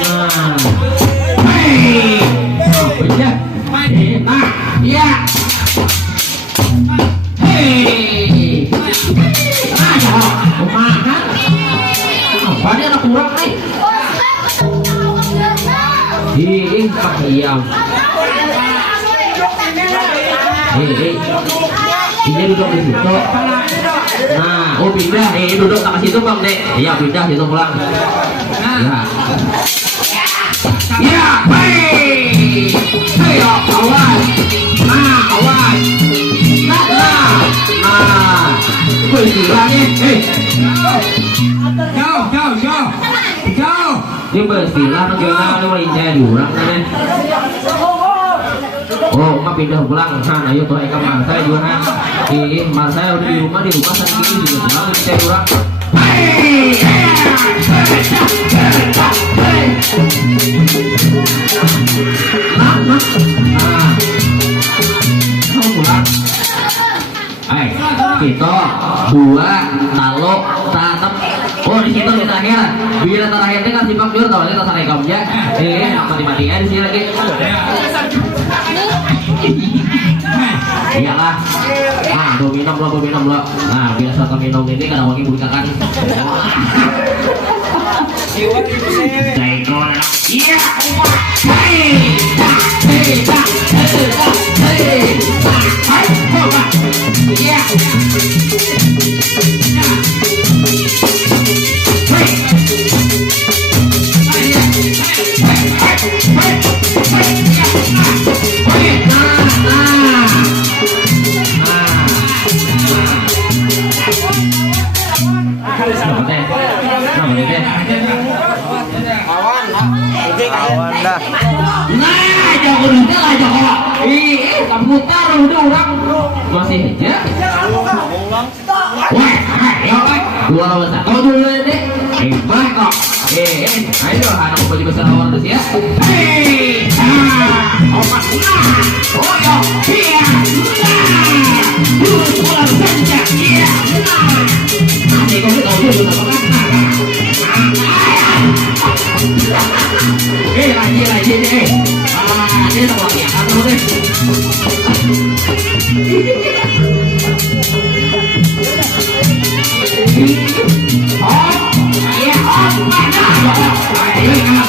Hei, bener. Nah, ya. Hei, ayo, kumaha? Apa dia anak kurang nih? Ih, tak diam. Ini duduk di situ. Nah, oh pindah, duduk tak situ bang dek. Iya pindah situ pulang. Ya, ya, hei, ayo awas, awas, bersilahnya, jauh, dia bersilah bagaimana dia mau injak diurang kan? Oh, mah pindah pulang. Nah, ayo tuh ikan mas saya juga kan. Mas saya udah di rumah saat ini juga pulang saya kurang. Pulang. Kita dua talo tatap. Oh di situ di terakhir. Bila terakhirnya kan sipak jur tahu kita tarik kamu ya. Mati-matinya di sini lagi. Iyalah. Nah, minum lo. Nah, biasa minum ini kadang wangi bukakan. Iya. Awan dah. Nah, jago duitnya lah jago. Kamu taruh udah orang masih aja. Wah, ayo, dua lawan satu dulu deh. Baik kok. Ayo, anak baju besar lawan terus ya. Opat, oh yo, iya, pulang saja, iya, nanti kau tahu dulu apa kan? Lagi deh. Ini tak lagi akan dulu deh. Oh, iya, oh, mana? Ayo,